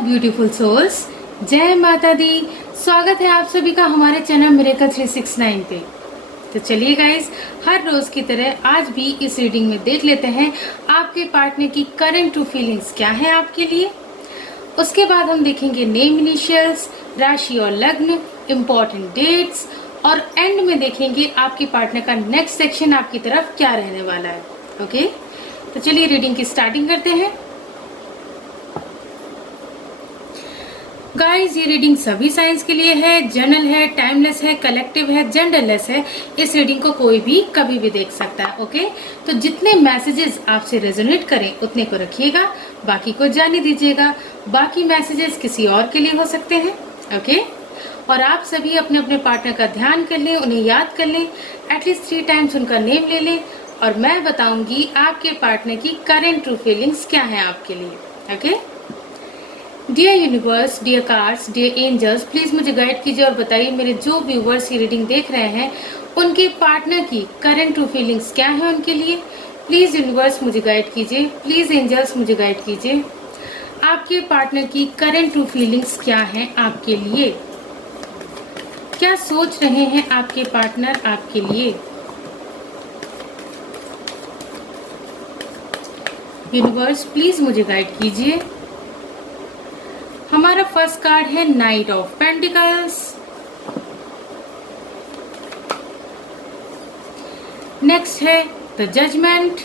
Beautiful souls, जय माता दी। स्वागत है आप सभी का हमारे चैनल मिरेकल 369 पे। तो चलिए गाइस, हर रोज की तरह आज भी इस रीडिंग में देख लेते हैं आपके पार्टनर की करंट ट्रू फीलिंग्स क्या है आपके लिए। उसके बाद हम देखेंगे नेम इनिशियल्स, राशि और लग्न, इम्पोर्टेंट डेट्स और एंड में देखेंगे आपके पार्टनर का नेक्स्ट सेक्शन आपकी तरफ क्या रहने वाला है। ओके, तो चलिए रीडिंग की स्टार्टिंग करते हैं। गाइस, ये रीडिंग सभी साइंस के लिए है, जनरल है, टाइमलेस है, कलेक्टिव है, जेंडरलेस है। इस रीडिंग को कोई भी कभी भी देख सकता है। ओके, तो जितने मैसेजेस आपसे रेजोनेट करें उतने को रखिएगा, बाकी को जाने दीजिएगा। बाकी मैसेजेस किसी और के लिए हो सकते हैं। ओके, और आप सभी अपने अपने पार्टनर का ध्यान कर लें, उन्हें याद कर लें, एटलीस्ट 3 टाइम्स उनका नेम ले लें और मैं बताऊंगी आपके पार्टनर की करेंट ट्रू फीलिंग्स क्या है आपके लिए। Okay, dear universe, dear cards, dear angels, please मुझे गाइड कीजिए और बताइए मेरे जो व्यूवर्स ये रीडिंग देख रहे हैं उनके पार्टनर की करंट ट्रू फीलिंग्स क्या है उनके लिए। प्लीज़ यूनिवर्स मुझे गाइड कीजिए, प्लीज़ एंजल्स मुझे गाइड कीजिए। आपके पार्टनर की करंट ट्रू फीलिंग्स क्या है आपके लिए, क्या सोच रहे हैं आपके पार्टनर आपके लिए। यूनिवर्स प्लीज़ मुझे गाइड कीजिए। हमारा फर्स्ट कार्ड है नाइट ऑफ पेंटिकल्स, नेक्स्ट है द जजमेंट,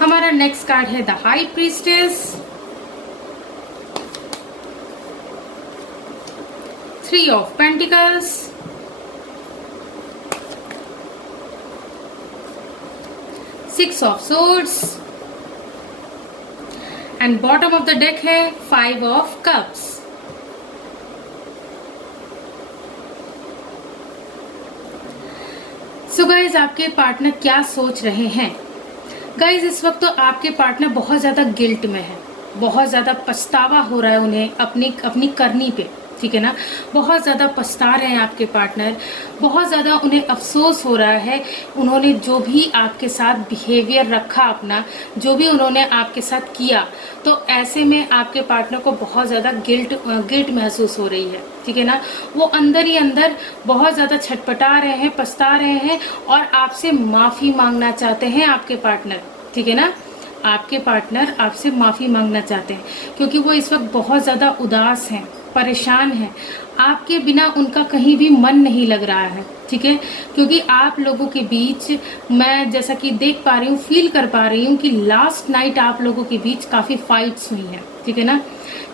हमारा नेक्स्ट कार्ड है the high priestess, 3 of Pentacles, 6 of Swords and bottom of the deck है 5 of Cups। सो गाइज, आपके पार्टनर क्या सोच रहे हैं। गाइज, इस वक्त तो आपके पार्टनर बहुत ज़्यादा गिल्ट में है, बहुत ज़्यादा पछतावा हो रहा है उन्हें अपनी करनी पे, ठीक है ना। बहुत ज़्यादा पछता रहे हैं आपके पार्टनर, बहुत ज़्यादा उन्हें अफसोस हो रहा है। उन्होंने जो भी आपके साथ बिहेवियर रखा अपना, जो भी उन्होंने आपके साथ किया, तो ऐसे में आपके पार्टनर को बहुत ज़्यादा गिल्ट महसूस हो रही है, ठीक है ना। वो अंदर ही अंदर बहुत ज़्यादा छटपटा रहे हैं, पछता रहे हैं और आपसे माफ़ी मांगना चाहते हैं आपके पार्टनर, ठीक है ना। आपके पार्टनर आपसे माफ़ी मांगना चाहते हैं क्योंकि वो इस वक्त बहुत ज़्यादा उदास हैं, परेशान हैं। आपके बिना उनका कहीं भी मन नहीं लग रहा है, ठीक है। क्योंकि आप लोगों के बीच मैं जैसा कि देख पा रही हूँ, फील कर पा रही हूँ कि लास्ट नाइट आप लोगों के बीच काफ़ी फाइट्स हुई हैं, ठीक है ना।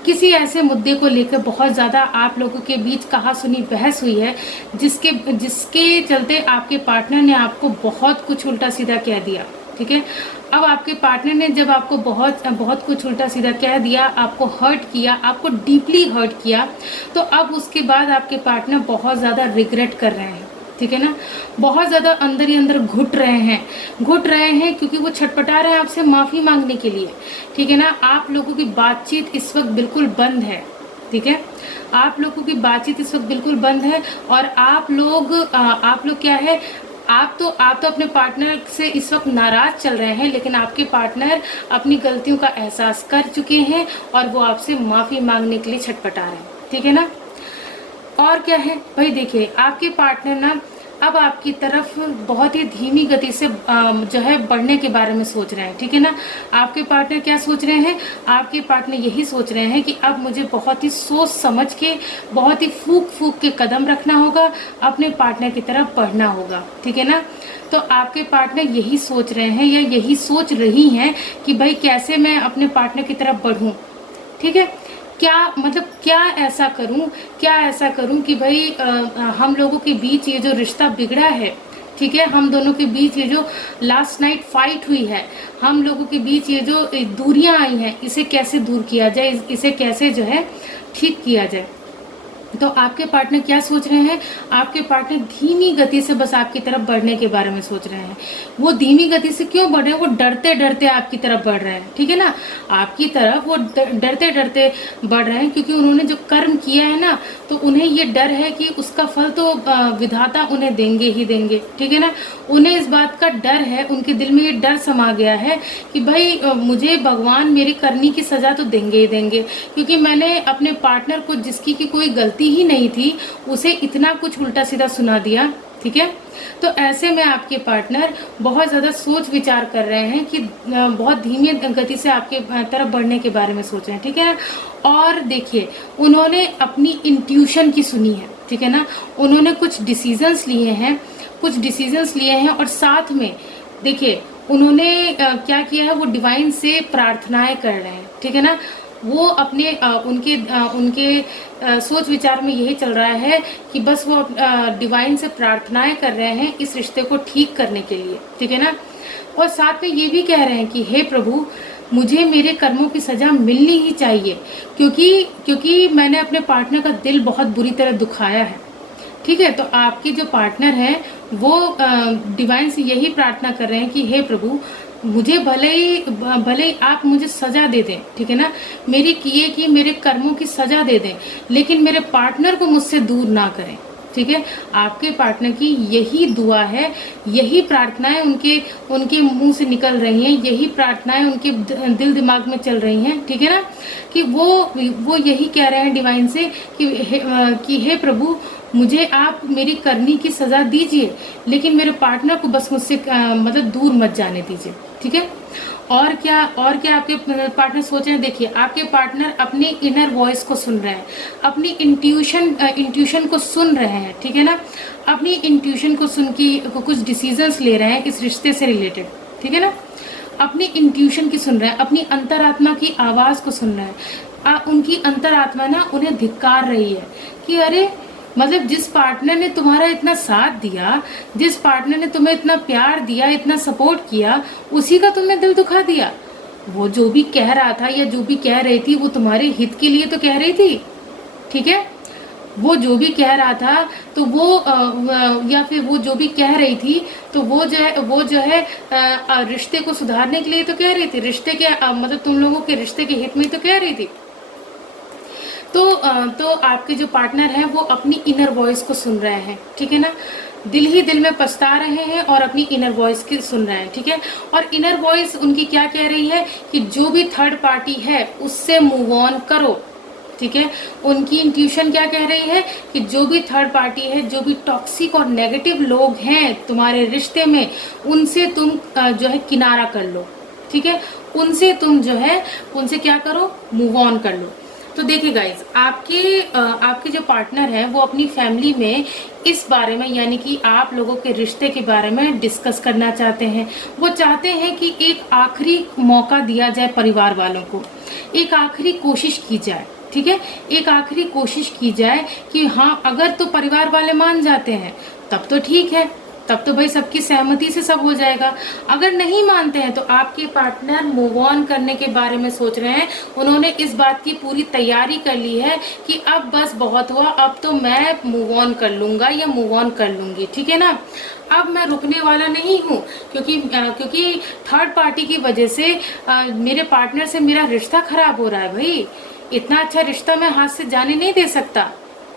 किसी ऐसे मुद्दे को लेकर बहुत ज़्यादा आप लोगों के बीच कहा सुनी बहस हुई है, जिसके चलते आपके पार्टनर ने आपको बहुत कुछ उल्टा सीधा कह दिया, ठीक है। अब आपके पार्टनर ने जब आपको बहुत कुछ उल्टा सीधा कह दिया, आपको हर्ट किया, आपको डीपली हर्ट किया, तो अब उसके बाद आपके पार्टनर बहुत ज़्यादा रिग्रेट कर रहे हैं, ठीक है ना। बहुत ज़्यादा अंदर ही अंदर घुट रहे हैं क्योंकि वो छटपटा रहे हैं आपसे माफ़ी मांगने के लिए, ठीक है ना। आप लोगों की बातचीत इस वक्त बिल्कुल बंद है, ठीक है। आप लोगों की बातचीत इस वक्त बिल्कुल बंद है और आप लोग क्या है, आप तो अपने पार्टनर से इस वक्त नाराज चल रहे हैं, लेकिन आपके पार्टनर अपनी गलतियों का एहसास कर चुके हैं और वो आपसे माफ़ी मांगने के लिए छटपटा रहे हैं, ठीक है ना। और क्या है भाई, देखिए आपके पार्टनर ना अब आपकी तरफ बहुत ही धीमी गति से जो है बढ़ने के बारे में सोच रहे हैं, ठीक है ना। आपके पार्टनर क्या सोच रहे हैं, आपके पार्टनर यही सोच रहे हैं कि अब मुझे बहुत ही सोच समझ के, बहुत ही फूक के कदम रखना होगा, अपने पार्टनर की तरफ बढ़ना होगा, ठीक है ना। तो आपके पार्टनर यही सोच रहे हैं या यही सोच रही हैं कि भाई कैसे मैं अपने पार्टनर की तरफ बढ़ूँ, ठीक है। क्या ऐसा करूं कि भाई हम लोगों के बीच ये जो रिश्ता बिगड़ा है, ठीक है, हम दोनों के बीच ये जो लास्ट नाइट फाइट हुई है, हम लोगों के बीच ये जो दूरियां आई हैं, इसे कैसे दूर किया जाए, इसे कैसे जो है ठीक किया जाए। तो आपके पार्टनर क्या सोच रहे हैं, आपके पार्टनर धीमी गति से बस आपकी तरफ बढ़ने के बारे में सोच रहे हैं। वो धीमी गति से क्यों बढ़ रहे हैं, वो डरते डरते आपकी तरफ बढ़ रहे हैं, ठीक है ना। आपकी तरफ वो डरते डरते बढ़ रहे हैं क्योंकि उन्होंने जो कर्म किया है ना, तो उन्हें ये डर है कि उसका फल तो विधाता उन्हें देंगे ही देंगे, ठीक है ना। उन्हें इस बात का डर है, उनके दिल में ये डर समा गया है कि भाई मुझे भगवान मेरी करनी की सज़ा तो देंगे ही देंगे, क्योंकि मैंने अपने पार्टनर को, जिसकी की कोई गलती ही नहीं थी, उसे इतना कुछ उल्टा सीधा सुना दिया, ठीक है। तो ऐसे में आपके पार्टनर बहुत ज़्यादा सोच विचार कर रहे हैं कि बहुत धीमी गति से आपके तरफ बढ़ने के बारे में सोच रहे हैं, ठीक है ना। और देखिए, उन्होंने अपनी इंट्यूशन की सुनी है, ठीक है ना। उन्होंने कुछ डिसीजंस लिए हैं और साथ में देखिए उन्होंने क्या किया है, वो डिवाइन से प्रार्थनाएं कर रहे हैं, ठीक है ना। वो अपने उनके सोच विचार में यही चल रहा है कि बस वो डिवाइन से प्रार्थनाएं कर रहे हैं इस रिश्ते को ठीक करने के लिए, ठीक है ना। और साथ में ये भी कह रहे हैं कि हे प्रभु, मुझे मेरे कर्मों की सज़ा मिलनी ही चाहिए, क्योंकि मैंने अपने पार्टनर का दिल बहुत बुरी तरह दुखाया है, ठीक है। तो आपके जो पार्टनर हैं वो डिवाइन से यही प्रार्थना कर रहे हैं कि हे प्रभु, मुझे भले ही आप मुझे सज़ा दे दें, ठीक है ना, मेरे किए की मेरे कर्मों की सज़ा दे दें, लेकिन मेरे पार्टनर को मुझसे दूर ना करें, ठीक है। आपके पार्टनर की यही दुआ है, यही प्रार्थनाएं उनके मुंह से निकल रही हैं, यही प्रार्थनाएं उनके दिल दिमाग में चल रही हैं, ठीक है ना, कि वो यही कह रहे हैं डिवाइन से कि हे प्रभु, मुझे आप मेरी करनी की सज़ा दीजिए, लेकिन मेरे पार्टनर को बस मुझसे मतलब दूर मत जाने दीजिए, ठीक है। और क्या आपके पार्टनर सोच रहे हैं, देखिए आपके पार्टनर अपनी इनर वॉइस को सुन रहे हैं, अपनी इंट्यूशन को सुन रहे हैं, ठीक है ना। अपनी इंट्यूशन को सुन के कुछ डिसीजंस ले रहे हैं इस रिश्ते से रिलेटेड, ठीक है ना। अपनी इंट्यूशन की सुन रहे हैं, अपनी अंतरात्मा की आवाज़ को सुन रहे हैं। उनकी अंतरात्मा ना उन्हें धिक्कार रही है कि अरे, मतलब जिस पार्टनर ने तुम्हारा इतना साथ दिया, जिस पार्टनर ने तुम्हें इतना प्यार दिया, इतना सपोर्ट किया, उसी का तुमने दिल दुखा दिया। वो जो भी कह रहा था या जो भी कह रही थी, वो तुम्हारे हित के लिए तो कह रही थी, ठीक है। वो जो भी कह रहा था तो वो या फिर वो जो भी कह रही थी तो वो जो है रिश्ते को सुधारने के लिए तो कह रही थी, रिश्ते के मतलब तुम लोगों के रिश्ते के हित में तो कह रही थी। तो आपके जो पार्टनर हैं वो अपनी इनर वॉइस को सुन रहे हैं, ठीक है ना। दिल ही दिल में पछता रहे हैं और अपनी इनर वॉइस की सुन रहे हैं, ठीक है। और इनर वॉइस उनकी क्या कह रही है कि जो भी थर्ड पार्टी है उससे मूव ऑन करो, ठीक है। उनकी इंट्यूशन क्या कह रही है कि जो भी थर्ड पार्टी है, जो भी टॉक्सिक और नेगेटिव लोग हैं तुम्हारे रिश्ते में, उनसे तुम जो है किनारा कर लो, ठीक है। उनसे क्या करो, मूव ऑन कर लो। तो देखिए गाइज, आपके जो पार्टनर हैं वो अपनी फैमिली में इस बारे में, यानी कि आप लोगों के रिश्ते के बारे में डिस्कस करना चाहते हैं। वो चाहते हैं कि एक आखिरी मौका दिया जाए परिवार वालों को, एक आखिरी कोशिश की जाए, ठीक है। एक आखिरी कोशिश की जाए कि हाँ, अगर तो परिवार वाले मान जाते हैं तब तो ठीक है, तब तो भाई सबकी सहमति से सब हो जाएगा। अगर नहीं मानते हैं तो आपके पार्टनर मूव ऑन करने के बारे में सोच रहे हैं। उन्होंने इस बात की पूरी तैयारी कर ली है कि अब बस बहुत हुआ, अब तो मैं मूव ऑन कर लूँगा या मूव ऑन कर लूँगी, ठीक है ना। अब मैं रुकने वाला नहीं हूँ, क्योंकि थर्ड पार्टी की वजह से मेरे पार्टनर से मेरा रिश्ता खराब हो रहा है। भाई, इतना अच्छा रिश्ता मैं हाथ से जाने नहीं दे सकता,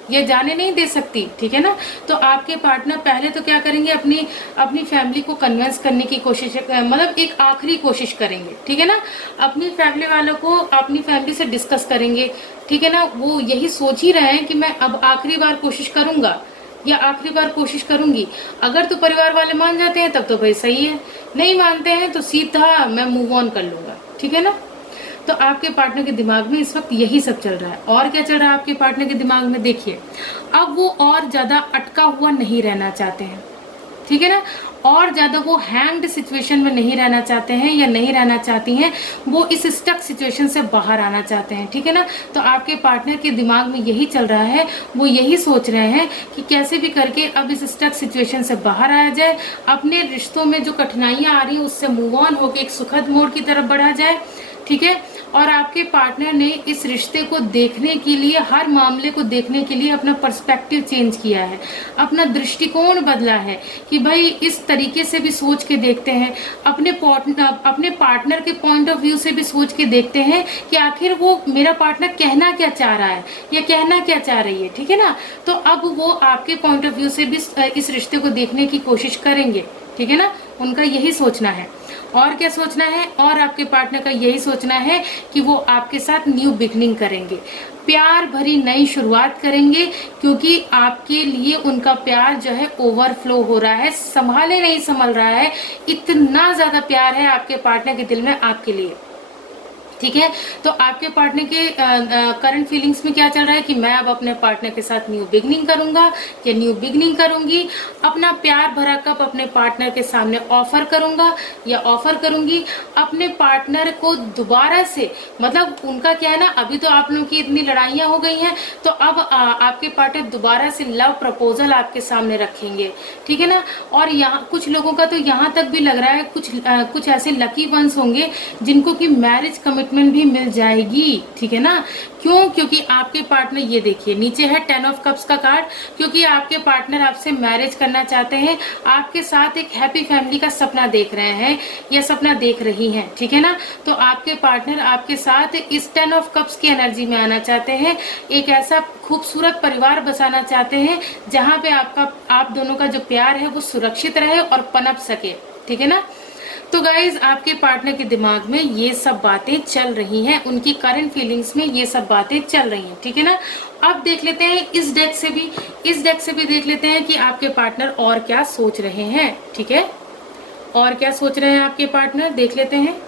ये जाने नहीं दे सकती, ठीक है ना। तो आपके पार्टनर पहले तो क्या करेंगे, अपनी फैमिली को कन्विंस करने की कोशिश, मतलब एक आखिरी कोशिश करेंगे, ठीक है ना। अपनी फैमिली वालों को अपनी फैमिली से डिस्कस करेंगे, ठीक है ना। वो यही सोच ही रहे हैं कि मैं अब आखिरी बार कोशिश करूंगा या आखिरी बार कोशिश करूंगी। अगर तो परिवार वाले मान जाते हैं तब तो भाई सही है, नहीं मानते हैं तो सीधा मैं मूव ऑन कर लूंगा, ठीक है ना। तो आपके पार्टनर के दिमाग में इस वक्त यही सब चल रहा है। और क्या चल रहा है आपके पार्टनर के दिमाग में, देखिए, अब वो और ज़्यादा अटका हुआ नहीं रहना चाहते हैं, ठीक है ना। और ज़्यादा वो हैंग्ड सिचुएशन में नहीं रहना चाहते हैं या नहीं रहना चाहती हैं, वो इस स्टक सिचुएशन से बाहर आना चाहते हैं, ठीक है ना। तो आपके पार्टनर के दिमाग में यही चल रहा है, वो यही सोच रहे हैं कि कैसे भी करके अब इस स्टक सिचुएशन से बाहर आया जाए, अपने रिश्तों में जो कठिनाइयाँ आ रही हैं उससे मूव ऑन होकर एक सुखद मोड़ की तरफ बढ़ा जाए, ठीक है। और आपके पार्टनर ने इस रिश्ते को देखने के लिए, हर मामले को देखने के लिए अपना पर्सपेक्टिव चेंज किया है, अपना दृष्टिकोण बदला है कि भाई इस तरीके से भी सोच के देखते हैं, अपने पार्टनर के पॉइंट ऑफ व्यू से भी सोच के देखते हैं कि आखिर वो मेरा पार्टनर कहना क्या चाह रहा है या कहना क्या चाह रही है, ठीक है ना। तो अब वो आपके पॉइंट ऑफ व्यू से भी इस रिश्ते को देखने की कोशिश करेंगे, ठीक है ना। उनका यही सोचना है। और क्या सोचना है, और आपके पार्टनर का यही सोचना है कि वो आपके साथ न्यू बिगनिंग करेंगे, प्यार भरी नई शुरुआत करेंगे, क्योंकि आपके लिए उनका प्यार जो है ओवरफ्लो हो रहा है, संभाले नहीं संभल रहा है, इतना ज्यादा प्यार है आपके पार्टनर के दिल में आपके लिए, ठीक है। तो आपके पार्टनर के करंट फीलिंग्स में क्या चल रहा है कि मैं अब अपने पार्टनर के साथ न्यू बिगनिंग करूंगा या न्यू बिगनिंग करूंगी, अपना प्यार भरा कप अपने पार्टनर के सामने ऑफर करूंगा या ऑफर करूंगी, अपने पार्टनर को दोबारा से, मतलब उनका क्या है ना, अभी तो आप लोगों की इतनी लड़ाइयां हो गई हैं, तो अब आपके पार्टनर दोबारा से लव प्रपोजल आपके सामने रखेंगे, ठीक है ना। और यहाँ कुछ लोगों का तो यहाँ तक भी लग रहा है, कुछ ऐसे लकी वंस होंगे जिनको कि मैरिज कमिटमेंट भी मिल जाएगी, ठीक है ना। क्यों? क्योंकि आपके पार्टनर, ये देखिए नीचे है 10 ऑफ कप्स का कार्ड, क्योंकि आपके पार्टनर आपसे मैरिज करना चाहते हैं, आपके साथ एक हैप्पी फैमिली का सपना देख रहे हैं या सपना देख रही हैं, ठीक है ना। तो आपके पार्टनर आपके साथ इस 10 ऑफ कप्स की एनर्जी में आना चाहते हैं, एक ऐसा खूबसूरत परिवार बसाना चाहते हैं जहां पे आप दोनों का जो प्यार है वो सुरक्षित रहे और पनप सके, ठीक है ना। तो गाइज आपके पार्टनर के दिमाग में ये सब बातें चल रही हैं, उनकी करंट फीलिंग्स में ये सब बातें चल रही हैं, ठीक है ना। अब देख लेते हैं इस डेक से भी देख लेते हैं कि आपके पार्टनर और क्या सोच रहे हैं, ठीक है। और क्या सोच रहे हैं आपके पार्टनर, देख लेते हैं।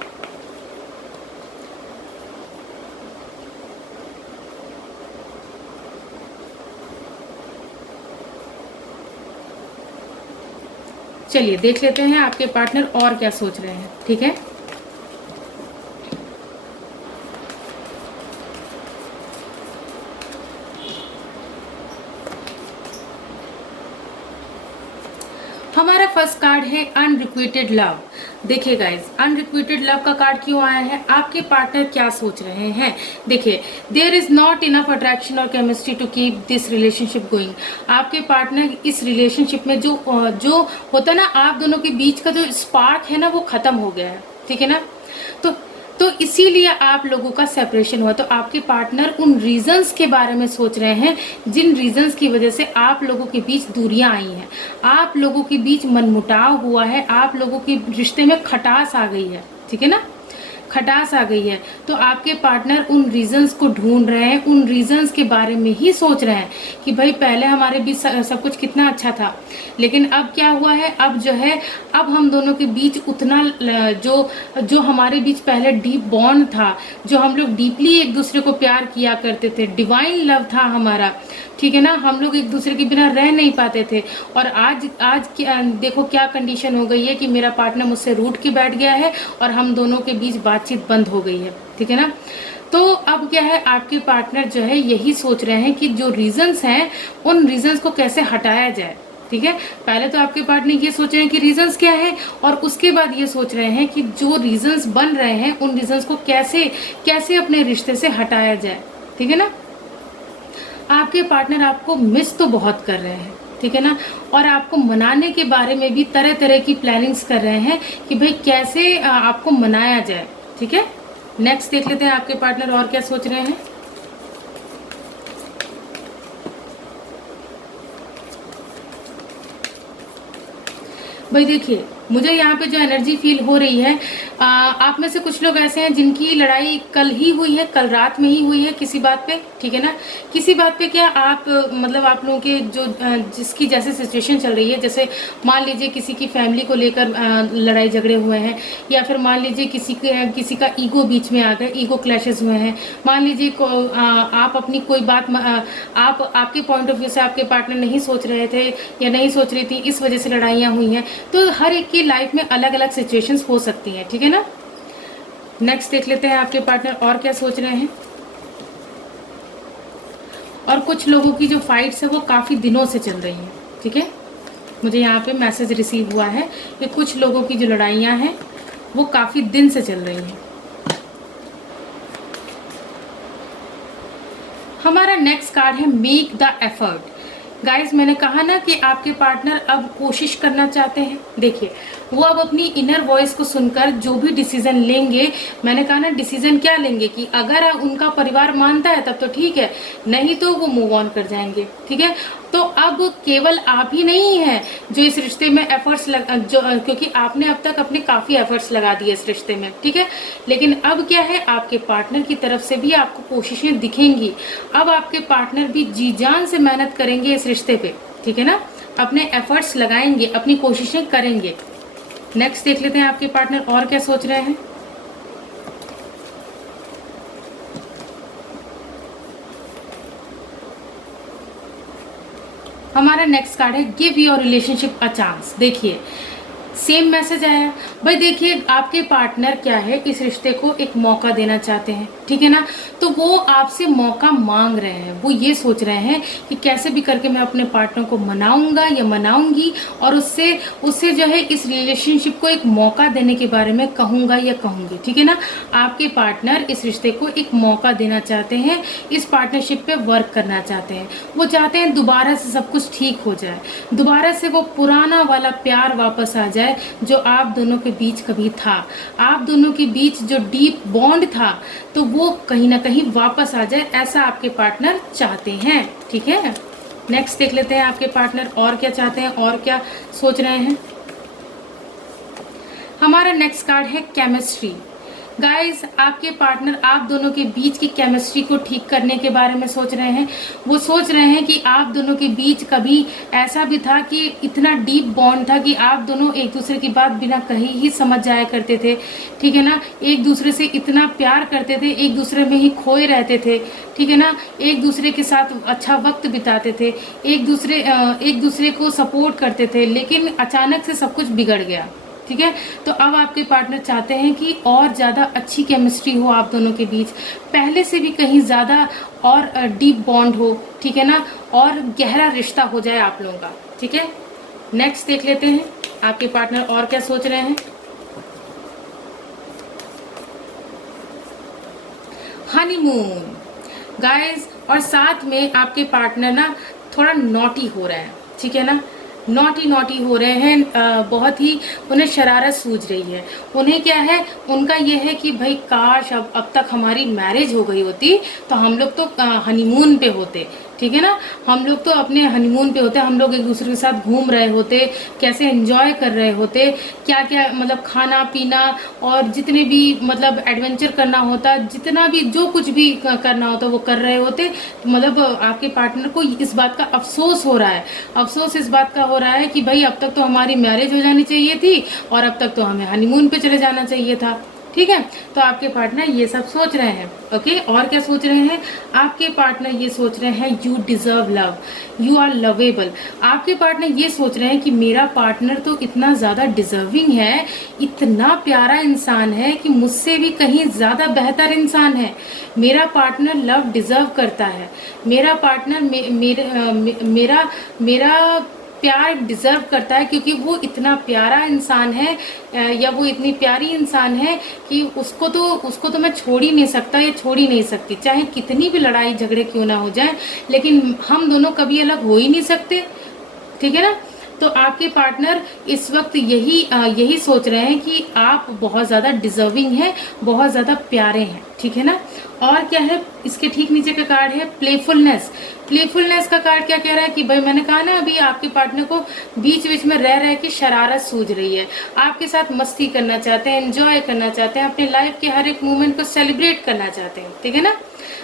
चलिए देख लेते हैं आपके पार्टनर और क्या सोच रहे हैं, ठीक है। हमारा फर्स्ट कार्ड है अनरिक्विटेड लव। देखिए गाइज, अनरिक्विटेड लव का कार्ड क्यों आया है, आपके पार्टनर क्या सोच रहे हैं। देखिए, there is not enough attraction और chemistry to keep this relationship going. आपके पार्टनर इस रिलेशनशिप में जो होता ना, आप दोनों के बीच का जो स्पार्क है ना, वो खत्म हो गया है, ठीक है ना। तो इसीलिए आप लोगों का सेपरेशन हुआ। तो आपके पार्टनर उन रीजंस के बारे में सोच रहे हैं जिन रीजंस की वजह से आप लोगों के बीच दूरियां आई हैं, आप लोगों के बीच मनमुटाव हुआ है, आप लोगों के रिश्ते में खटास आ गई है, ठीक है ना, खटास आ गई है। तो आपके पार्टनर उन रीजंस को ढूंढ रहे हैं, उन रीजंस के बारे में ही सोच रहे हैं कि भाई पहले हमारे बीच सब कुछ कितना अच्छा था, लेकिन अब क्या हुआ है, अब जो है, अब हम दोनों के बीच उतना जो हमारे बीच पहले डीप बॉन्ड था, जो हम लोग डीपली एक दूसरे को प्यार किया करते थे, डिवाइन लव था हमारा, ठीक है ना, हम लोग एक दूसरे के बिना रह नहीं पाते थे। और आज देखो क्या कंडीशन हो गई है कि मेरा पार्टनर मुझसे रूठ के बैठ गया है और हम दोनों के बीच बातचीत बंद हो गई है, ठीक है ना। तो अब क्या है, आपके पार्टनर जो है यही सोच रहे हैं कि जो रीजंस हैं उन रीजंस को कैसे हटाया जाए, ठीक है। पहले तो आपके पार्टनर ये सोच रहे हैं कि रीजंस क्या है, और उसके बाद ये सोच रहे हैं कि जो रीजंस बन रहे हैं उन रीजंस को कैसे अपने रिश्ते से हटाया जाए, ठीक है ना। आपके पार्टनर आपको मिस तो बहुत कर रहे हैं, ठीक है ना, और आपको मनाने के बारे में भी तरह तरह की प्लानिंग्स कर रहे हैं कि भाई कैसे आपको मनाया जाए, ठीक है। नेक्स्ट देख लेते हैं आपके पार्टनर और क्या सोच रहे हैं। भाई देखिए, मुझे यहाँ पे जो एनर्जी फील हो रही है, आप में से कुछ लोग ऐसे हैं जिनकी लड़ाई कल ही हुई है, कल रात में ही हुई है किसी बात पे, ठीक है ना। किसी बात पे क्या आप मतलब आप लोगों के जो जिसकी जैसे सिचुएशन चल रही है, जैसे मान लीजिए किसी की फैमिली को लेकर लड़ाई झगड़े हुए हैं, या फिर मान लीजिए किसी का ईगो बीच में आ गया, ईगो क्लैशेस हुए हैं। मान लीजिए आप अपनी कोई बात आपके पॉइंट ऑफ व्यू से आपके पार्टनर नहीं सोच रहे थे या नहीं सोच रही थी, इस वजह से लड़ाइयाँ हुई हैं। तो हर एक की लाइफ में अलग अलग सिचुएशंस हो सकती हैं, ठीक है ना। नेक्स्ट देख लेते हैं आपके पार्टनर और क्या सोच रहे हैं। और कुछ लोगों की जो फाइट्स है वो काफी दिनों से चल रही हैं, ठीक है। मुझे यहाँ पे मैसेज रिसीव हुआ है कि कुछ लोगों की जो लड़ाइयाँ हैं वो काफी दिन से चल रही हैं। हमारा नेक्स्ट कार्ड है मेक द एफर्ट। गाइस मैंने कहा ना कि आपके पार्टनर अब कोशिश करना चाहते हैं। देखिए वो अब अपनी इनर वॉइस को सुनकर जो भी डिसीजन लेंगे, मैंने कहा ना डिसीजन क्या लेंगे कि अगर उनका परिवार मानता है तब तो ठीक है, नहीं तो वो मूव ऑन कर जाएंगे। ठीक है, तो अब केवल आप ही नहीं हैं जो इस रिश्ते में एफर्ट्स क्योंकि आपने अब तक अपने काफ़ी एफर्ट्स लगा दिए इस रिश्ते में। ठीक है, लेकिन अब क्या है, आपके पार्टनर की तरफ से भी आपको कोशिशें दिखेंगी। अब आपके पार्टनर भी जी जान से मेहनत करेंगे इस रिश्ते पे। ठीक है ना, अपने एफर्ट्स लगाएंगे, अपनी कोशिशें करेंगे। नेक्स्ट देख लेते हैं आपके पार्टनर और क्या सोच रहे हैं। हमारा नेक्स्ट कार्ड है give your relationship a chance. देखिए सेम मैसेज आया। भाई देखिए आपके पार्टनर क्या है, इस रिश्ते को एक मौका देना चाहते हैं। ठीक है ना, तो वो आपसे मौका मांग रहे हैं। वो ये सोच रहे हैं कि कैसे भी करके मैं अपने पार्टनर को मनाऊंगा या मनाऊंगी और उससे उससे जो है इस रिलेशनशिप को एक मौका देने के बारे में कहूंगा या कहूंगी। ठीक है ना, आपके पार्टनर इस रिश्ते को एक मौका देना चाहते हैं, इस पार्टनरशिप पे वर्क करना चाहते हैं। वो चाहते हैं दोबारा से सब कुछ ठीक हो जाए, दोबारा से वो पुराना वाला प्यार वापस आ जाए जो आप दोनों के बीच कभी था। आप दोनों के बीच जो डीप बॉन्ड था तो वो कहीं ना कहीं वापस आ जाए, ऐसा आपके पार्टनर चाहते हैं। ठीक है, नेक्स्ट देख लेते हैं आपके पार्टनर और क्या चाहते हैं और क्या सोच रहे हैं। हमारा नेक्स्ट कार्ड है केमिस्ट्री। गाइस आपके पार्टनर आप दोनों के बीच की केमिस्ट्री को ठीक करने के बारे में सोच रहे हैं। वो सोच रहे हैं कि आप दोनों के बीच कभी ऐसा भी था कि इतना डीप बॉन्ड था कि आप दोनों एक दूसरे की बात बिना कहे ही समझ जाया करते थे। ठीक है ना, एक दूसरे से इतना प्यार करते थे, एक दूसरे में ही खोए रहते थे। ठीक है ना, एक दूसरे के साथ अच्छा वक्त बिताते थे, एक दूसरे को सपोर्ट करते थे, लेकिन अचानक से सब कुछ बिगड़ गया। ठीक है, तो अब आपके पार्टनर चाहते हैं कि और ज़्यादा अच्छी केमिस्ट्री हो आप दोनों के बीच, पहले से भी कहीं ज़्यादा और डीप बॉन्ड हो। ठीक है ना, और गहरा रिश्ता हो जाए आप लोगों का। ठीक है, नेक्स्ट देख लेते हैं आपके पार्टनर और क्या सोच रहे हैं। हनीमून गाइस, और साथ में आपके पार्टनर ना थोड़ा नॉटी हो रहा है। ठीक है ना, नॉटी हो रहे हैं, बहुत ही उन्हें शरारत सूझ रही है। उन्हें क्या है, उनका ये है कि भाई काश अब तक हमारी मैरिज हो गई होती तो हम लोग तो हनीमून पे होते। ठीक है ना, हम लोग तो अपने हनीमून पे होते, हम लोग एक दूसरे के साथ घूम रहे होते, कैसे एंजॉय कर रहे होते, क्या क्या मतलब खाना पीना और जितने भी मतलब एडवेंचर करना होता, जितना भी जो कुछ भी करना होता वो कर रहे होते। मतलब आपके पार्टनर को इस बात का अफसोस हो रहा है। अफसोस इस बात का हो रहा है कि भाई अब तक तो हमारी मैरिज हो जानी चाहिए थी और अब तक तो हमें हनीमून पे चले जाना चाहिए था। ठीक है, तो आपके पार्टनर ये सब सोच रहे हैं। ओके, और क्या सोच रहे हैं आपके पार्टनर, ये सोच रहे हैं you deserve love, you are lovable. आपके पार्टनर ये सोच रहे हैं कि मेरा पार्टनर तो इतना ज़्यादा डिजर्विंग है, इतना प्यारा इंसान है कि मुझसे भी कहीं ज़्यादा बेहतर इंसान है। मेरा पार्टनर लव डिजर्व करता है, मेरा पार्टनर मेरा मेरा प्यार डिजर्व करता है, क्योंकि वो इतना प्यारा इंसान है या वो इतनी प्यारी इंसान है कि उसको तो मैं छोड़ ही नहीं सकता या छोड़ ही नहीं सकती, चाहे कितनी भी लड़ाई झगड़े क्यों ना हो जाए, लेकिन हम दोनों कभी अलग हो ही नहीं सकते। ठीक है ना, तो आपके पार्टनर इस वक्त यही सोच रहे हैं कि आप बहुत ज़्यादा डिजर्विंग हैं, बहुत ज़्यादा प्यारे हैं। ठीक है ना, और क्या है, इसके ठीक नीचे का कार्ड है प्लेफुलनेस। प्लेफुलनेस का कार्ड क्या कह रहा है कि भाई मैंने कहा ना अभी आपके पार्टनर को बीच बीच में रह के शरारत सूझ रही है, आपके साथ मस्ती करना चाहते हैं, एंजॉय करना चाहते हैं, अपने लाइफ के हर एक मोमेंट को सेलिब्रेट करना चाहते हैं। ठीक है ना,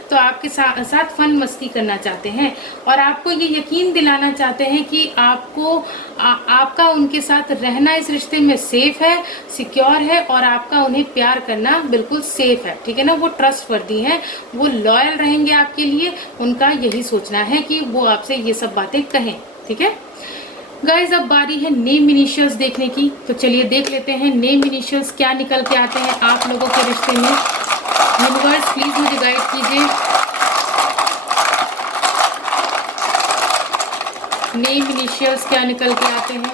तो आपके साथ फन मस्ती करना चाहते हैं और आपको ये यकीन दिलाना चाहते हैं कि आपका उनके साथ रहना इस रिश्ते में सेफ है, सिक्योर है और आपका उन्हें प्यार करना बिल्कुल सेफ है। ठीक है ना, वो ट्रस्टवर्दी हैं, वो लॉयल रहेंगे आपके लिए। उनका यही सोचना है कि वो आपसे ये सब बातें कहें। ठीक है गाइज, अब बारी है नेम इनिशियल्स देखने की, तो चलिए देख लेते हैं नेम इनिशियल्स क्या निकल के आते हैं आप लोगों के रिश्ते में। यूनिवर्स प्लीज मुझे गाइड कीजिए, नेम इनिशियल्स क्या निकल के आते हैं।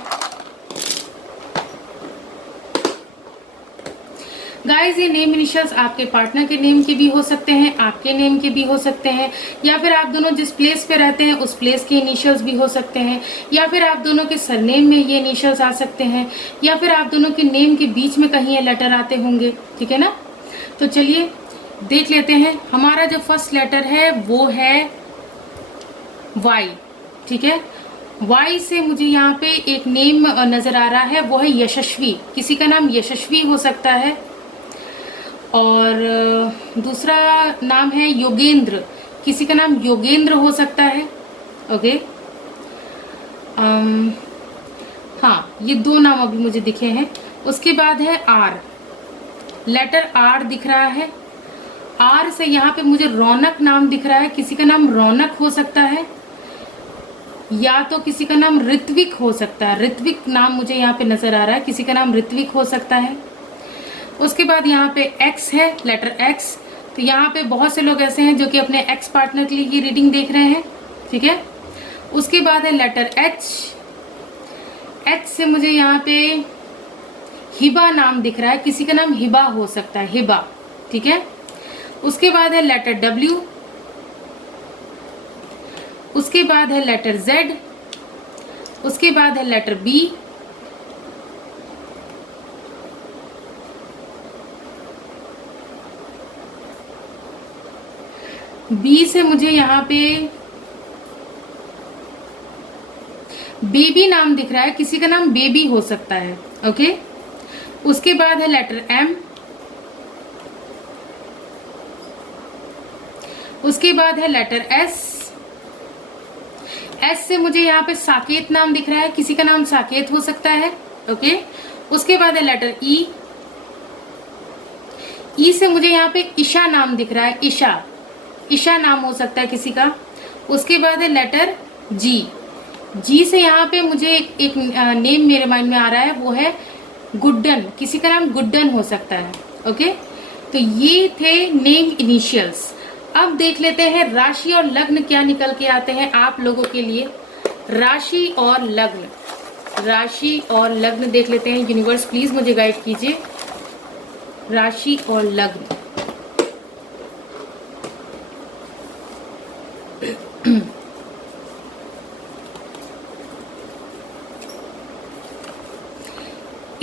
गाइस ये नेम इनिशियल्स आपके पार्टनर के नेम के भी हो सकते हैं, आपके नेम के भी हो सकते हैं, या फिर आप दोनों जिस प्लेस पे रहते हैं उस प्लेस के इनिशियल्स भी हो सकते हैं, या फिर आप दोनों के सरनेम में ये इनिशियल्स आ सकते हैं, या फिर आप दोनों के नेम के बीच में कहीं ये लेटर आते होंगे। ठीक है ना। तो चलिए देख लेते हैं। हमारा जो फर्स्ट लेटर है वो है वाई। ठीक है, वाई से मुझे यहाँ पे एक नेम नजर आ रहा है, वो है यशस्वी। किसी का नाम यशस्वी हो सकता है, और दूसरा नाम है योगेंद्र। किसी का नाम योगेंद्र हो सकता है। ओके, हाँ, ये दो नाम अभी मुझे दिखे हैं। उसके बाद है आर, लेटर आर दिख रहा है। आर से यहाँ पे मुझे रौनक नाम दिख रहा है। किसी का नाम रौनक हो सकता है, या तो किसी का नाम ऋत्विक हो सकता है। ऋत्विक नाम मुझे यहाँ पे नजर आ रहा है, किसी का नाम ऋत्विक हो सकता है। उसके बाद यहाँ पे एक्स है, लेटर एक्स। तो यहाँ पे बहुत से लोग ऐसे हैं जो कि अपने एक्स पार्टनर के लिए ये रीडिंग देख रहे हैं। ठीक है, उसके बाद है लेटर एच। एच से मुझे यहाँ पे हिबा नाम दिख रहा है, किसी का नाम हिबा हो सकता है, हिबा। ठीक है, उसके बाद है लेटर डब्ल्यू। उसके बाद है लेटर जेड। उसके बाद है लेटर बी। बी से मुझे यहाँ पे बेबी नाम दिख रहा है, किसी का नाम बेबी हो सकता है। ओके, उसके बाद है लेटर एम। उसके बाद है लेटर एस। एस से मुझे यहाँ पे साकेत नाम दिख रहा है, किसी का नाम साकेत हो सकता है। ओके, उसके बाद है लेटर ई। ई से मुझे यहाँ पे ईशा नाम दिख रहा है, ईशा, ईशा नाम हो सकता है किसी का। उसके बाद है लेटर जी। जी से यहाँ पे मुझे एक नेम मेरे माइंड में आ रहा है, वो है गुड्डन। किसी का नाम गुड्डन हो सकता है। ओके, तो ये थे नेम इनिशियल्स। अब देख लेते हैं राशि और लग्न क्या निकल के आते हैं आप लोगों के लिए। राशि और लग्न, राशि और लग्न देख लेते हैं। यूनिवर्स प्लीज मुझे गाइड कीजिए। राशि और लग्न,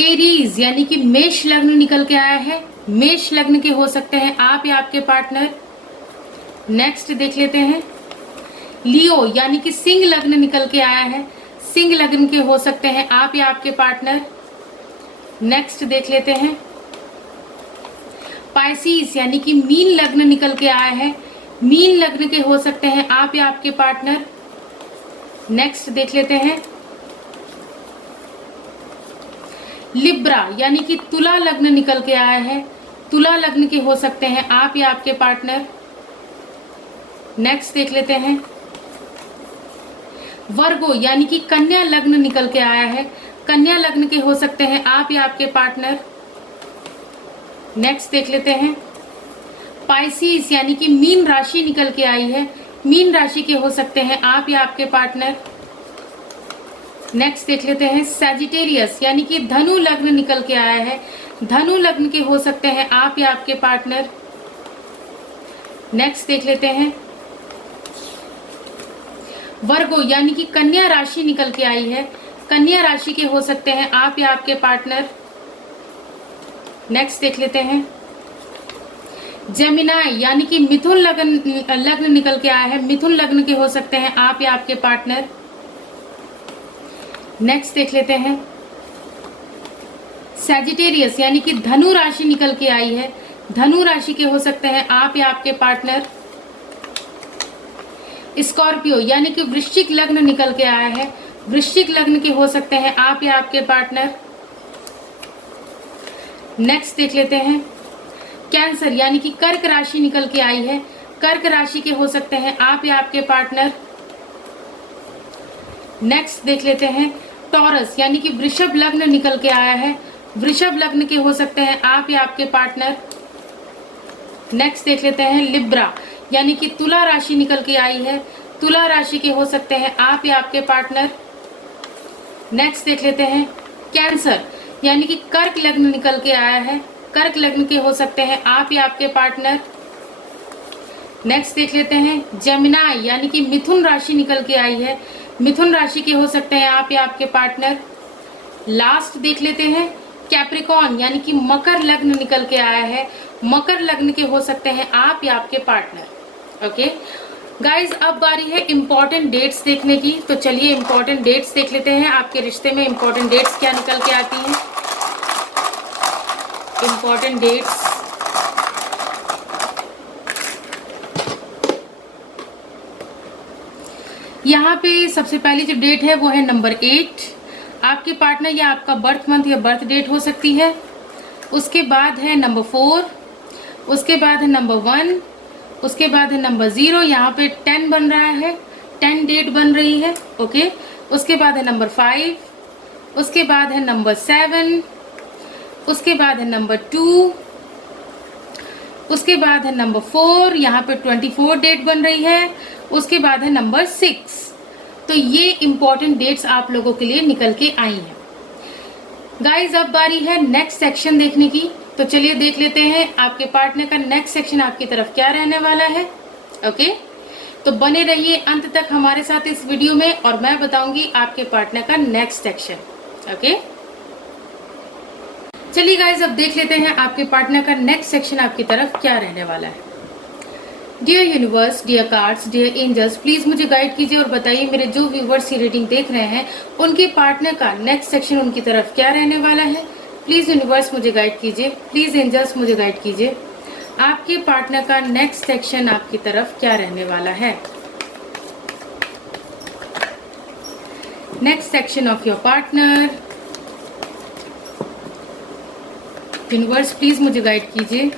एरीज यानी कि मेष लग्न निकल के आया है। मेष लग्न के हो सकते हैं आप या आपके पार्टनर। नेक्स्ट देख लेते हैं लियो यानी कि सिंह लग्न निकल के आया है। सिंह लग्न के हो सकते हैं आप या आपके पार्टनर। नेक्स्ट देख लेते हैं पाइसिस यानी कि मीन लग्न निकल के आया है। मीन लग्न के हो सकते हैं आप या आपके पार्टनर। नेक्स्ट देख लेते हैं लिब्रा यानी कि तुला लग्न निकल के आया है। तुला लग्न के हो सकते हैं आप या आपके पार्टनर। नेक्स्ट देख लेते हैं वर्गो यानी कि कन्या लग्न निकल के आया है। कन्या लग्न के हो सकते हैं आप या आपके पार्टनर। नेक्स्ट देख लेते हैं पाइसिस यानी कि मीन राशि निकल के आई है। मीन राशि के हो सकते हैं आप या आपके पार्टनर। नेक्स्ट देख लेते हैं सैजिटेरियस यानी कि धनु लग्न निकल के आया है। धनु लग्न के हो सकते हैं आप या आपके पार्टनर। नेक्स्ट देख लेते हैं वर्गो यानी कि कन्या राशि निकल के आई है। कन्या राशि के हो सकते हैं आप या आपके पार्टनर। नेक्स्ट देख लेते हैं जेमिनाई यानी कि मिथुन लग्न निकल के आया है। मिथुन लग्न के हो सकते हैं आप या आपके पार्टनर। नेक्स्ट देख लेते हैं सैजिटेरियस यानी कि धनु राशि निकल के आई है। धनु राशि के हो सकते हैं आप या आपके पार्टनर। स्कॉर्पियो यानी कि वृश्चिक लग्न निकल के आया है। वृश्चिक लग्न के हो सकते हैं आप या आपके पार्टनर। नेक्स्ट देख लेते हैं कैंसर यानी कि कर्क राशि निकल के आई है। कर्क राशि के हो सकते हैं आप या आपके पार्टनर। नेक्स्ट देख लेते हैं टॉरस यानी कि वृषभ लग्न निकल के आया है। वृषभ लग्न के हो सकते हैं आप या आपके पार्टनर। नेक्स्ट देख लेते हैं लिब्रा यानी कि तुला राशि निकल के आई है। तुला राशि के हो सकते हैं आप या आपके पार्टनर। नेक्स्ट देख लेते हैं कैंसर यानी कि कर्क लग्न निकल के आया है। कर्क लग्न के हो सकते हैं आप या आपके पार्टनर। नेक्स्ट देख लेते हैं जेमिनाई यानी कि मिथुन राशि निकल के आई है, मिथुन राशि के हो सकते हैं आप या आपके पार्टनर। लास्ट देख लेते हैं कैप्रिकॉर्न यानी कि मकर लग्न निकल के आया है, मकर लग्न के हो सकते हैं आप या आपके पार्टनर। ओके गाइज, अब बारी है इंपॉर्टेंट डेट्स देखने की, तो चलिए इंपॉर्टेंट डेट्स देख लेते हैं। आपके रिश्ते में इंपॉर्टेंट डेट्स क्या निकल के आती हैं। इंपॉर्टेंट डेट्स, यहाँ पे सबसे पहली जो डेट है वो है नंबर 8। आपके पार्टनर या आपका बर्थ मंथ या बर्थ डेट हो सकती है। उसके बाद है नंबर 4, उसके बाद है नंबर 1, उसके बाद है नंबर 0, यहाँ पे 10 बन रहा है, 10 डेट बन रही है। ओके, उसके बाद है नंबर 5, उसके बाद है नंबर 7, उसके बाद है नंबर 2, उसके बाद है नंबर 4, यहाँ पे 24 डेट बन रही है। उसके बाद है नंबर 6। तो ये इंपॉर्टेंट डेट्स आप लोगों के लिए निकल के आई हैं। गाइज, अब बारी है नेक्स्ट सेक्शन देखने की, तो चलिए देख लेते हैं आपके पार्टनर का नेक्स्ट सेक्शन आपकी तरफ क्या रहने वाला है। ओके, तो बने रहिए अंत तक हमारे साथ इस वीडियो में और मैं बताऊंगी आपके पार्टनर का नेक्स्ट सेक्शन। ओके, चलिए गाइज, अब देख लेते हैं आपके पार्टनर का नेक्स्ट सेक्शन आपकी तरफ क्या रहने वाला है। Dear universe, dear cards, dear angels, please मुझे गाइड कीजिए और बताइए मेरे जो व्यूवर्स ये रीडिंग देख रहे हैं उनके पार्टनर का नेक्स्ट सेक्शन उनकी तरफ क्या रहने वाला है। प्लीज यूनिवर्स मुझे गाइड कीजिए, प्लीज एंजल्स मुझे गाइड कीजिए, आपके पार्टनर का नेक्स्ट सेक्शन आपकी तरफ क्या रहने वाला है। Next section of your partner, universe please मुझे गाइड कीजिए।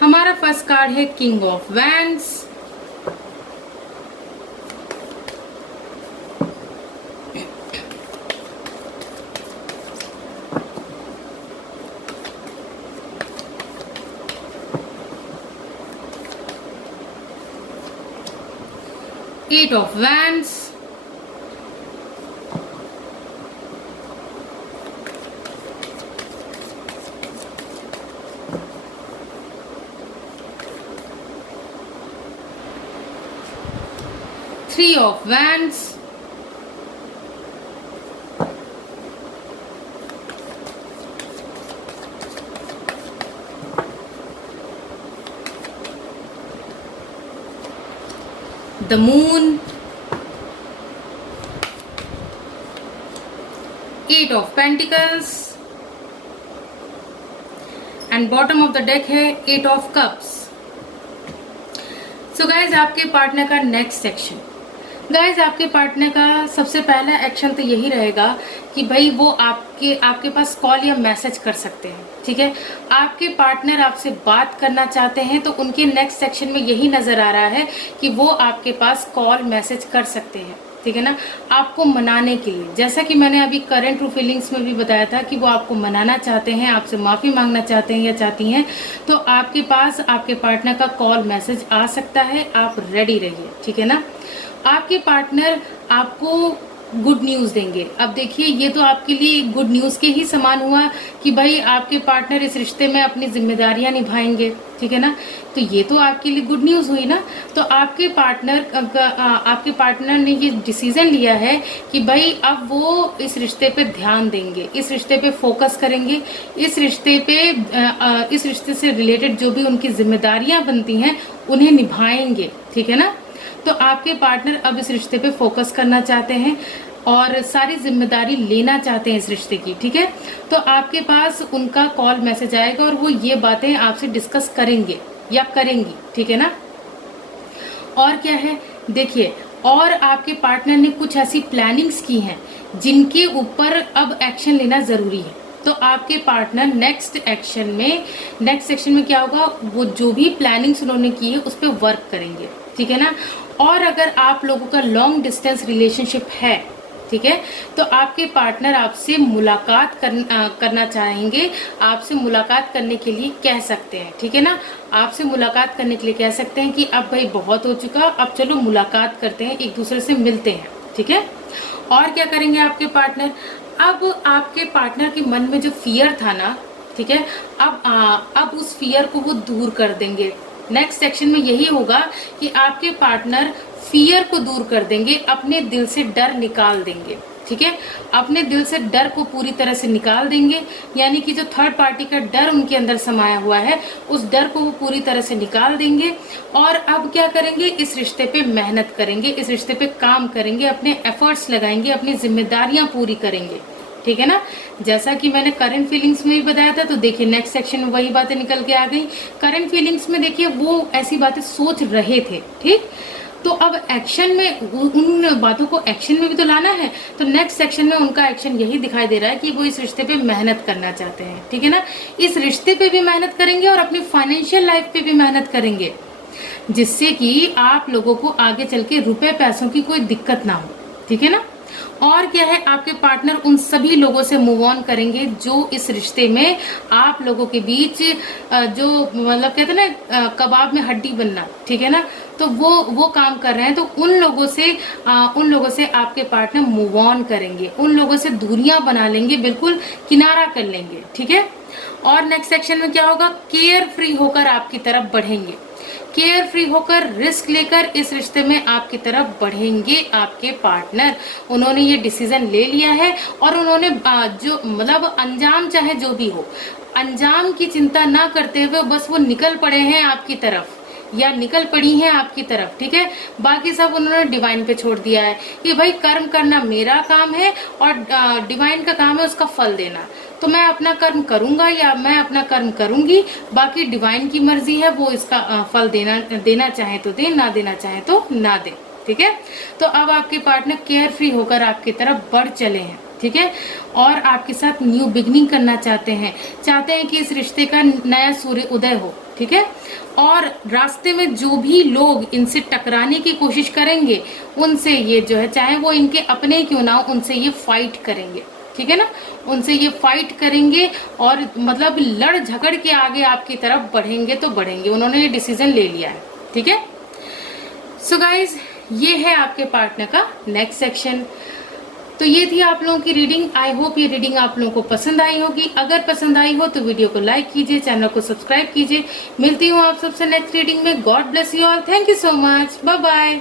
हमारा फर्स्ट कार्ड है king of wands, eight of wands, three of wands, the moon, eight of pentacles and bottom of the deck है eight of cups. So guys, आपके partner का next section, guys आपके partner का सबसे पहला action तो यही रहेगा कि भाई वो आपके पास कॉल या मैसेज कर सकते हैं। ठीक है, आपके पार्टनर आपसे बात करना चाहते हैं तो उनके नेक्स्ट सेक्शन में यही नज़र आ रहा है कि वो आपके पास कॉल मैसेज कर सकते हैं। ठीक है ना, आपको मनाने के लिए, जैसा कि मैंने अभी करंट ट्रू फीलिंग्स में भी बताया था कि वो आपको मनाना चाहते हैं, आपसे माफ़ी मांगना चाहते हैं या चाहती हैं, तो आपके पास आपके पार्टनर का कॉल मैसेज आ सकता है। आप रेडी रहिए। ठीक है ना, आपके पार्टनर आपको गुड न्यूज़ देंगे। अब देखिए, ये तो आपके लिए गुड न्यूज़ के ही समान हुआ कि भाई आपके पार्टनर इस रिश्ते में अपनी जिम्मेदारियां निभाएंगे। ठीक है ना, तो ये तो आपके लिए गुड न्यूज़ हुई ना। तो आपके पार्टनर ने ये डिसीजन लिया है कि भाई अब वो इस रिश्ते पे ध्यान देंगे, इस रिश्ते पे फोकस करेंगे, इस रिश्ते से रिलेटेड जो भी उनकी जिम्मेदारियां बनती हैं उन्हें निभाएंगे। ठीक है ना, तो आपके पार्टनर अब इस रिश्ते पे फोकस करना चाहते हैं और सारी जिम्मेदारी लेना चाहते हैं इस रिश्ते की। ठीक है, तो आपके पास उनका कॉल मैसेज आएगा और वो ये बातें आपसे डिस्कस करेंगे या करेंगी। ठीक है ना, और क्या है देखिए, और आपके पार्टनर ने कुछ ऐसी प्लानिंग्स की हैं जिनके ऊपर अब एक्शन लेना ज़रूरी है। तो आपके पार्टनर नेक्स्ट सेक्शन में क्या होगा, वो जो भी प्लानिंग्स उन्होंने की है उस पर वर्क करेंगे। ठीक है ना, और अगर आप लोगों का लॉन्ग डिस्टेंस रिलेशनशिप है, ठीक है, तो आपके पार्टनर आपसे मुलाकात करना चाहेंगे, आपसे मुलाकात करने के लिए कह सकते हैं। ठीक है ना, आपसे मुलाकात करने के लिए कह सकते हैं कि अब भाई बहुत हो चुका, अब चलो मुलाकात करते हैं, एक दूसरे से मिलते हैं। ठीक है। और क्या करेंगे आपके पार्टनर, अब आपके पार्टनर के मन में जो फियर था ना, ठीक है, अब उस फियर को वो दूर कर देंगे। नेक्स्ट सेक्शन में यही होगा कि आपके पार्टनर फियर को दूर कर देंगे, अपने दिल से डर निकाल देंगे, ठीक है, अपने दिल से डर को पूरी तरह से निकाल देंगे। यानी कि जो थर्ड पार्टी का डर उनके अंदर समाया हुआ है, उस डर को वो पूरी तरह से निकाल देंगे। और अब क्या करेंगे, इस रिश्ते पे मेहनत करेंगे, इस रिश्ते पे काम करेंगे, अपने एफर्ट्स लगाएंगे, अपनी जिम्मेदारियां पूरी करेंगे, ठीक है ना। जैसा कि मैंने करंट फीलिंग्स में भी बताया था, तो देखिए नेक्स्ट सेक्शन में वही बातें निकल के आ गई। करंट फीलिंग्स में देखिए वो ऐसी बातें सोच रहे थे, ठीक, तो अब एक्शन में उन बातों को एक्शन में भी तो लाना है। तो नेक्स्ट सेक्शन में उनका एक्शन यही दिखाई दे रहा है कि वो इस रिश्ते पे मेहनत करना चाहते हैं, ठीक है ना। इस रिश्ते पे भी मेहनत करेंगे और अपनी फाइनेंशियल लाइफ पे भी मेहनत करेंगे, जिससे कि आप लोगों को आगे चल के रुपए पैसों की कोई दिक्कत ना हो, ठीक है ना। और क्या है, आपके पार्टनर उन सभी लोगों से मूव ऑन करेंगे जो इस रिश्ते में आप लोगों के बीच जो मतलब कहते हैं ना कबाब में हड्डी बनना, ठीक है ना, तो वो काम कर रहे हैं। तो उन लोगों से आपके पार्टनर मूव ऑन करेंगे, उन लोगों से दूरियां बना लेंगे, बिल्कुल किनारा कर लेंगे, ठीक है। और नेक्स्ट सेक्शन में क्या होगा, केयर फ्री होकर आपकी तरफ बढ़ेंगे, केयर फ्री होकर रिस्क लेकर इस रिश्ते में आपकी तरफ बढ़ेंगे आपके पार्टनर। उन्होंने ये डिसीजन ले लिया है और उन्होंने जो मतलब अंजाम चाहे जो भी हो, अंजाम की चिंता ना करते हुए बस वो निकल पड़े हैं आपकी तरफ या निकल पड़ी हैं आपकी तरफ, ठीक है। बाकी सब उन्होंने डिवाइन पे छोड़ दिया है कि भाई कर्म करना मेरा काम है और डिवाइन का काम है उसका फल देना। तो मैं अपना कर्म करूंगा या मैं अपना कर्म करूंगी, बाकी डिवाइन की मर्जी है, वो इसका फल देना चाहे तो दे, ना देना चाहे तो ना दे, ठीक है। तो अब आपके पार्टनर केयर फ्री होकर आपकी तरफ बढ़ चले हैं, ठीक है, और आपके साथ न्यू बिगनिंग करना चाहते हैं कि इस रिश्ते का नया सूर्य उदय हो, ठीक है। और रास्ते में जो भी लोग इनसे टकराने की कोशिश करेंगे, उनसे ये जो है, चाहे वो इनके अपने क्यों ना हो, उनसे ये फाइट करेंगे, ठीक है ना, उनसे ये फाइट करेंगे और मतलब लड़ झगड़ के आगे आपकी तरफ बढ़ेंगे तो बढ़ेंगे। उन्होंने ये डिसीजन ले लिया है, ठीक है। सो गाइज, ये है आपके पार्टनर का नेक्स्ट सेक्शन। तो ये थी आप लोगों की रीडिंग। आई होप ये रीडिंग आप लोगों को पसंद आई होगी। अगर पसंद आई हो तो वीडियो को लाइक कीजिए, चैनल को सब्सक्राइब कीजिए। मिलती हूँ आप सबसे नेक्स्ट रीडिंग में। God bless you all. Thank you so much. Bye bye.